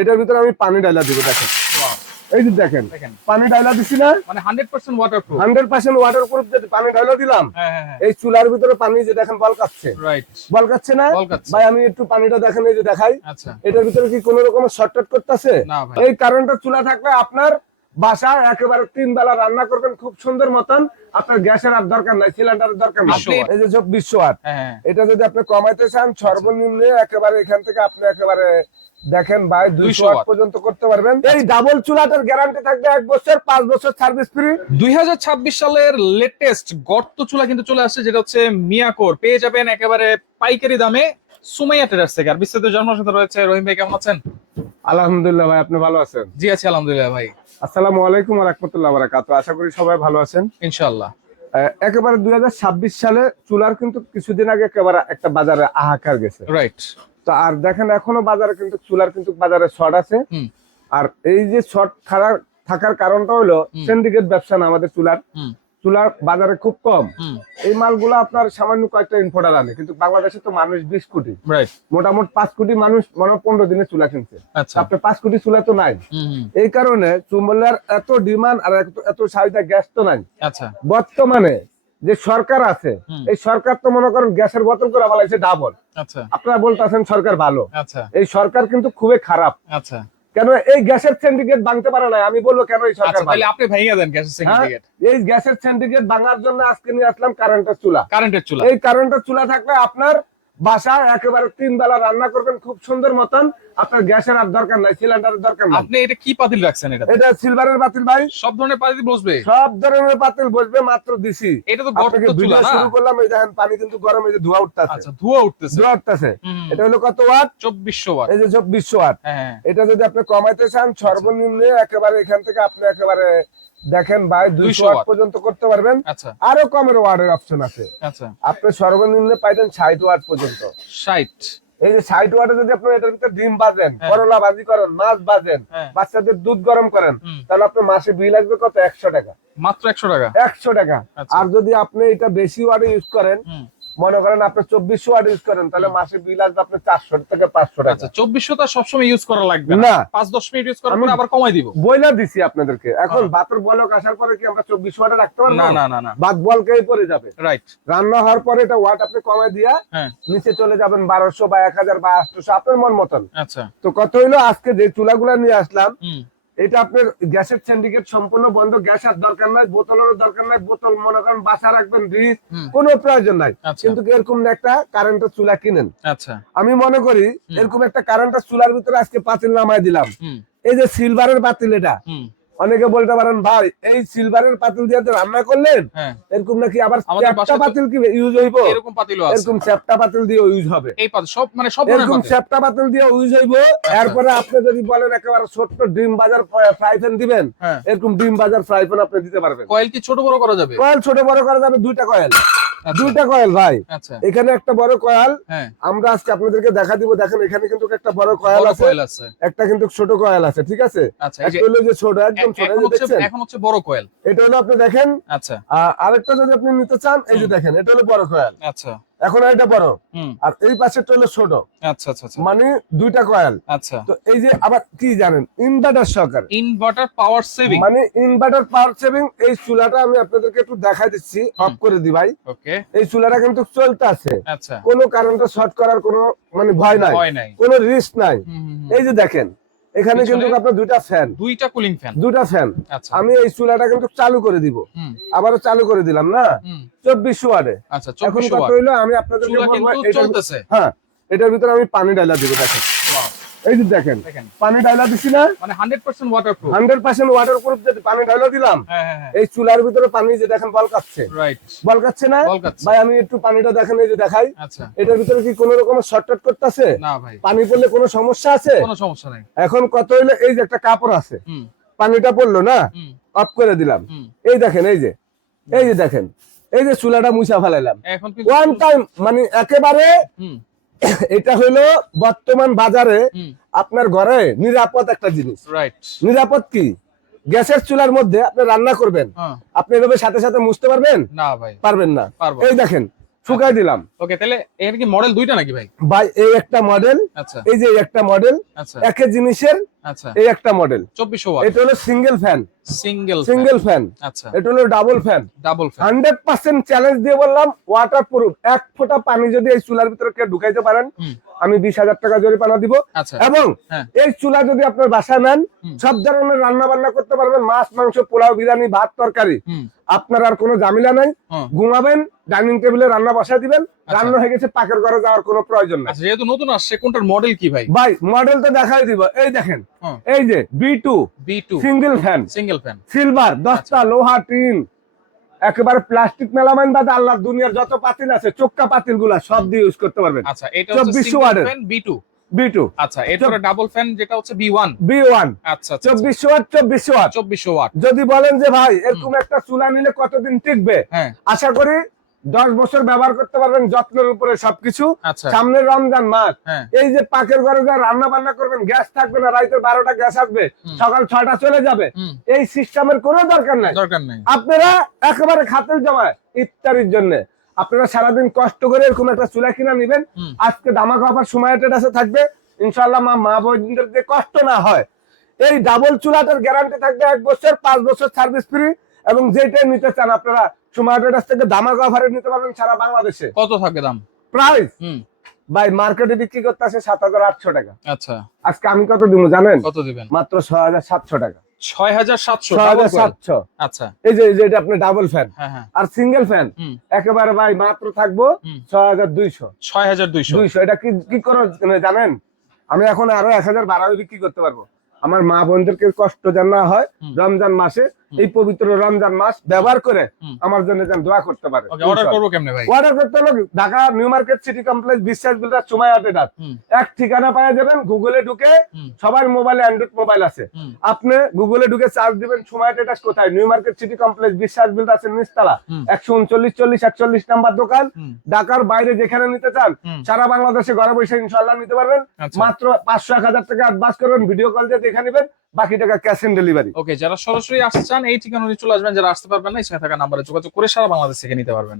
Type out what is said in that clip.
এটার ভিতরে আমি পানি ডালা দিব। দেখেন এই যে দেখেন পানি ডালা দিছি না, মানে 100% ওয়াটারপ্রুফ। 100% ওয়াটারপ্রুফ। যদি পানি ডালা দিলাম, এই চুলার ভিতরে পানি যে দেখেন বলকাচ্ছে, রাইট, বলকাচ্ছে না ভাই? আমি একটু পানিটা দেখেন, এই যে দেখাই। আচ্ছা, এটার ভিতরে কি কোনো রকম শর্টকাট করতেছে? না ভাই। এই কারেন্টের চুলা থাকলে আপনার বাসায় একেবারে 3 বেলা রান্না করবেন খুব সুন্দর মতন। আপনার গ্যাসের আর দরকার নাই, সিলিন্ডারের দরকার নাই। এই যে 2400 ওয়াট, এটা যদি আপনি কমাইতে চান সর্বনিম্ন একেবারে এখান থেকে আপনি একেবারে দেখেন ভাই 200 ওয়াট পর্যন্ত করতে পারবেন। এই ডাবল চুলাটার গ্যারান্টি থাকবে 1 বছর, 5 বছর সার্ভিস ফ্রি। 2026 সালের লেটেস্ট গর্ত চুলা কিন্তু চলে আসছে, যেটা হচ্ছে মিয়াকোর। পেয়ে যাবেন একেবারে পাইকারি দামে সুমাইয়া ট্রেডার্স থেকে। আর বিস্তারিত জানার সাথে রয়েছে রহিম ভাই। কেমন আছেন? আলহামদুলিল্লাহ ভাই, আপনি ভালো আছেন? জি আছি আলহামদুলিল্লাহ ভাই। আসসালামু আলাইকুম ওয়া রাহমাতুল্লাহি ওয়া বারাকাতুহু। আশা করি সবাই ভালো আছেন ইনশাআল্লাহ। একেবারে 2026 সালে চুলার কিন্তু কিছুদিন আগে একেবারে একটা বাজারে হাহাকার গেছে, রাইট। তো আর দেখেন এখনো বাজারে কিন্তু চুলার কিন্তু বাজারে শর্ট আছে। আর এই যে শর্ট থাকার কারণটা হলো সিন্ডিকেট ব্যবসা না আমাদের চুলার বাজারে খুব কম। এই মালগুলো আপনার সামান্য কয়েকটা ইম্পোর্টার আনে, কিন্তু বাংলাদেশে তো মানুষ 20 কোটি, মোটামুটি 5 কোটি মানুষ মনে 15 দিনে চুলা কিনছে। আপনার 5 কোটি চুলা তো নাই। এই কারণে চুলার এত ডিমান্ড আর এত চাহিদা, গ্যাস তো নাই। বর্তমানে যে সরকার আছে, এই সরকার তো মনে করেন গ্যাসের বোতল করে বলাইছে ডাবল। আপনারা বলতেছেন সরকার ভালো, এই সরকার কিন্তু খুবই খারাপ। কেন এই গ্যাসের সিন্ডিকেট ভাঙতে পারে না? আমি বলবো কেন এই সরকার ভালো। আপনি ভাঙিয়ে দেন গ্যাসের সিন্ডিকেট। এই গ্যাসের সিন্ডিকেট ভাঙার জন্য আজকে নিয়ে আসলাম কারেন্টের চুলা। চুলা, এই কারেন্টের চুলা থাকলে আপনার বাসায় একেবারে 3 বেলা রান্না করবেন খুব সুন্দর মতন। আপনার গ্যাসের আর দরকার নাই, সিলিন্ডারের দরকার নাই। আপনি এটা কি পাতিল রাখছেন? এটা সিলভারের পাতিল ভাই। সব ধরনের পাতিল বসবে? সব ধরনের পাতিল বসবে, মাত্র দিছি। এটা তো গর্ত চুলা না? শুরু করলাম, এই দেখেন পানি কিন্তু গরম, এই যে ধোঁয়া উঠতেছে। আচ্ছা, ধোঁয়া উঠতেছে। এটা হলো কত ওয়াট? 2400 ওয়াট। এই যে 2400 ওয়াট। এটা যদি আপনি কমাইতে চান সর্বনিম্ন একেবারে এখান থেকে আপনি একেবারে দেখেন ভাই 200 ওয়াট পর্যন্ত করতে পারবেন। আরো কমের ওয়াটের অপশন আছে। আপনি সর্বনিম্ন পাইবেন 60 ওয়াট পর্যন্ত। 60। এই যে 60 ওয়াটে যদি আপনি এটার ভিতরে ডিম ভাজেন, করলা ভাজি করেন, মাছ ভাজেন, বাচ্চাদের দুধ গরম করেন, তাহলে আপনার মাসে বিল আসবে কত? 100 টাকা। মাত্র 100 টাকা? 100 টাকা। আর যদি আপনি এটা বেশি ওয়াটে ইউজ করেন, মনে করেন আপনি 2400 ওয়াট ইউজ করেন, তাহলে মাসে বিল আসবে আপনার 400 থেকে 500 টাকা। আচ্ছা, 2400 টা সবসময় ইউজ করা লাগবে না, 5-10 মিনিট ইউজ করার পরে আবার কমাই দিব। বয়লা দিছি আপনাদেরকে। এখন ভাতের বলক আসার পরে কি আমরা 2400 ওয়াটে রাখতে পারবো? না, ভাত বলকেই পড়ে যাবে। রাইট। রান্না হওয়ার পরে এটা ওয়াট আপনি কমাই দিয়া নিচে চলে যাবেন 1200 বা 1000 বা 800, আপনার মন মতন। আচ্ছা, তো কত হইলো? আজকে যে চুলাগুলা নিয়ে আসলাম, এটা আপনার গ্যাসের সিন্ডিকেট সম্পূর্ণ বন্ধ। গ্যাস আর দরকার নাই, বোতলেরও দরকার নাই। বোতল মনে করেন বাসা রাখবেন, ফ্রিজ, কোনো প্রয়োজন নাই। কিন্তু এরকম একটা কারেন্টের চুলা কিনেন। আমি মনে করি এরকম একটা কারেন্টের চুলার ভিতরে আজকে পাতিল নামাই দিলাম। এই যে সিলভারের পাতিল, এটা অনেকে বলতে পারেন ভাই এই সিলভারের পাতিল দিয়ে রান্না করলেন, এরকম নাকি আবার চ্যাপ্টা পাতিল কি ইউজ হইব? এরকম পাতিলও আছে। এরকম চ্যাপ্টা পাতিল দিয়ে ইউজ হবে। এই পাতিল সব মানে সব এরকম চ্যাপ্টা পাতিল দিয়ে ইউজ হইব। এরপরে আপনি যদি বলেন একেবারে ছোট্ট ডিম বাজার ফ্রাই প্যান দিবেন, এরকম ডিম বাজার ফ্রাই প্যান আপনি দিতে পারবেন। কয়েল কি ছোট বড় করা যাবে? কয়েল ছোট বড় করা যাবে, দুইটা কয়েল। দুইটা কয়েল ভাই। এখানে একটা বড় কয়েল আমরা আজকে আপনাদেরকে দেখা দিব। দেখেন এখানে কিন্তু একটা বড় কয়েল আছে, একটা কিন্তু ছোট কয়েল আছে। ঠিক আছে, একটা হলো যে ছোট, একদম ছোট, এখন হচ্ছে বড় কয়েল। এটা হলো আপনি দেখেন। আচ্ছা, আরেকটা যদি আপনি নিতে চান, এই যে দেখেন এটা হলো বড় কয়েল। আচ্ছা, এখন এটা বড়, আর এই পাশেরটা হলো ছোট। আচ্ছা আচ্ছা, মানে দুইটা কয়েল। আচ্ছা, তো এই যে আবার কি জানেন, ইনভার্টার সহকারে, ইনভার্টার পাওয়ার সেভিং, মানে ইনভার্টার পাওয়ার সেভিং। এই চুলাটা আমি আপনাদেরকে একটু দেখাই দিচ্ছি, অফ করে দি ভাই। ওকে, এই চুলাটা কিন্তু চলতে আছে। আচ্ছা, কোনো কারেন্টে শর্ট করার কোনো মানে ভয় নাই, কোনো রিস্ক নাই। এই যে দেখেন এখানে কিন্তু আপনার দুইটা ফ্যান, দুইটা কুলিং ফ্যান, দুইটা ফ্যান। আমি এই চুলাটা কিন্তু চালু করে দিব, আবারও চালু করে দিলাম না 2400 ওয়াটে। আচ্ছা, এখন কত হইলো আমি আপনাদেরকে বলবো। হ্যাঁ, এটার ভিতরে আমি পানি ডালা দিব। দেখেন এই যে দেখেন পানি ডালা দিছি না, মানে 100% ওয়াটারপ্রুফ। 100% ওয়াটারপ্রুফ। যদি পানি ডালা দিলাম, এই চুলার ভিতরে পানি যে দেখেন বলকাচ্ছে, রাইট, বলকাচ্ছে না ভাই? আমি একটু পানিটা দেখেন, এই যে দেখাই। আচ্ছা, এটার ভিতরে কি কোনো রকম শর্টকাট করতেছে? না ভাই। পানি পড়লে কোনো সমস্যা আছে? কোনো সমস্যা নাই। এখন কত হইলো? এই যে একটা কাপড় আছে, পানিটা পড়লো না, অফ করে দিলাম। এই দেখেন, এই যে দেখেন, এই যে চুলাটা মুছা ফেলাইলাম ওয়ান টাইম। মানে একেবারে এটা হলো বর্তমান বাজারে আপনার ঘরে নিরাপদ একটা জিনিস। নিরাপদ কি? গ্যাসের চুলার মধ্যে আপনি রান্না করবেন, আপনি এভাবে সাথে সাথে মুছতে পারবেন? না ভাই, পারবেন না। এই দেখেন শুকাই দিলাম। ওকে, তাহলে এর কি মডেল দুইটা নাকি ভাই? ভাই এই একটা মডেল, আচ্ছা এই যে একটা মডেল, আচ্ছা একই জিনিসের আচ্ছা। এই একটা মডেল। 2400 ওয়াট এটা হলো single fan, single single fan. আচ্ছা, এটা হলো double fan. Double fan 100% challenge দিয়ে বললাম, ওয়াটার প্রুফ। এক ফোঁটা পানি যদি এই চুলার ভিতরে কেউ ঢুকাইতে পারেন, আমি 20,000 টাকা জরিমানা দিব। আচ্ছা, এবং হ্যাঁ। এই চুলা যদি আপনার বাসায় নেন, সব ধরনের রান্না বান্না করতে পারবেন, মাছ, মাংস, পোলাও, বিরিয়ানি, ভাত, তরকারি। আপনার আর কোনো ঝামেলা নাই। ঘুমাবেন, ডাইনিং টেবিলে রান্না বসায় দিবেন, রান্না হয়ে গেছে, পাকের ঘরে যাওয়ার কোনো প্রয়োজন নাই। আচ্ছা, যেহেতু নতুন আসছে, কোনটার মডেল কি ভাই? ভাই মডেল তো দেখাই দিব, এই দেখেন, এই যে B2 single fan, single fan, silver, 10টা লোহা, টিন, একেবারে প্লাস্টিক মেলামাইন বাদে আল্লাহর দুনিয়ার যত পাতিল আছে, চোক্কা পাতিল গুলা সব দিয়ে ইউজ করতে পারবেন। আচ্ছা, এটা হচ্ছে 2400 সিঙ্গেল ওয়াটের ফ্যান B2। B2। আচ্ছা, এরপরে ডাবল ফ্যান যেটা হচ্ছে B1। আচ্ছা, 2400 ওয়াট, 2400 ওয়াট। 2400 ওয়াট। যদি বলেন যে ভাই এরকম একটা চুলা নিলে কতদিন টিকবে, হ্যাঁ, আশা করি 10 বছর ব্যবহার করতে পারবেন, যত্নের উপরে সবকিছু। আচ্ছা, সামনে রমজান মাস, হ্যাঁ, এই যে পাকের ঘরে যা রান্না বান্না করবেন, গ্যাস থাকবে না, রাইতে 12টা গ্যাস আসবে, সকাল 6টা চলে যাবে, এই সিস্টেমের কোনো দরকার নাই। আপনারা একেবারে খাতির জমায় ইফতারির জন্য আপনারা সারাদিন কষ্ট করে এরকম একটা চুলা কিনা নিবেন। আজকে ধামাকা অফার সময় আছে থাকবে, ইনশাআল্লাহ মা বোনদের যে কষ্ট না হয়। এই ডাবল চুলাটার গ্যারান্টি থাকবে 1 বছর, 5 বছর সার্ভিস ফ্রি। এবং যেটাই নিতে চান আপনারা সময় থেকে ধামাকা অফারে নিতে পারবেন সারা বাংলাদেশে। কত থাকবে দাম? প্রাইস ভাই মার্কেটে বিক্রি করতে আসে 7,800 টাকা। আচ্ছা, আজকে আমি কত দিব জানেন? কত দিবেন? মাত্র 6,700 টাকা। 6,700। 6,700। আচ্ছা, এই যে এটা আপনি ডাবল ফ্যান। হ্যাঁ হ্যাঁ। আর সিঙ্গেল ফ্যান একেবারে ভাই মাত্র থাকবো 6,200। 6,200। এটা কি করে জানেন? আমি এখন আরো 1,000 বাড়াবে বিক্রি করতে পারবো। আমার মা বোনদেরকে কষ্ট যেন না হয়, রমজান মাসে, এই পবিত্র রমজান মাস ব্যবহার করে আমার জন্য যেন দোয়া করতে পারে। অর্ডার করবো কেমনে ভাই? অর্ডার করতে হলো Dhaka new market city complex, বিশ্বাস বিল্ডার, সময় আটেডার। এক ঠিকানা পাওয়া যাবেন, গুগলে ঢুকে, সবার মোবাইলে অ্যান্ড্রয়েড মোবাইল আছে, আপনি গুগলে ঢুকে সার্চ দিবেন সময় আটেডার কোথায়, নিউ মার্কেট সিটি কমপ্লেক্স, বিশ্বাস বিল্ডার আছে নিচতলা, 139-40-41 নাম্বার দোকান। ঢাকার বাইরে যেখানে নিতে চান, সারা বাংলাদেশে ঘরে বসে ইনশাআল্লাহ নিতে পারবেন। মাত্র 500-1000 টাকা অ্যাডভান্স করবেন, ভিডিও কল দিয়ে দেখে নেবেন, বাকি টাকা ক্যাশ অন ডেলিভারি। ওকে, যারা সরাসরি আসতে চান এই ঠিকানা চলে আসবেন, যারা আসতে পারবেন না স্ক্রিনে থাকা নাম্বারে যোগাযোগ করে সারা বাংলাদেশ থেকে নিতে পারবেন।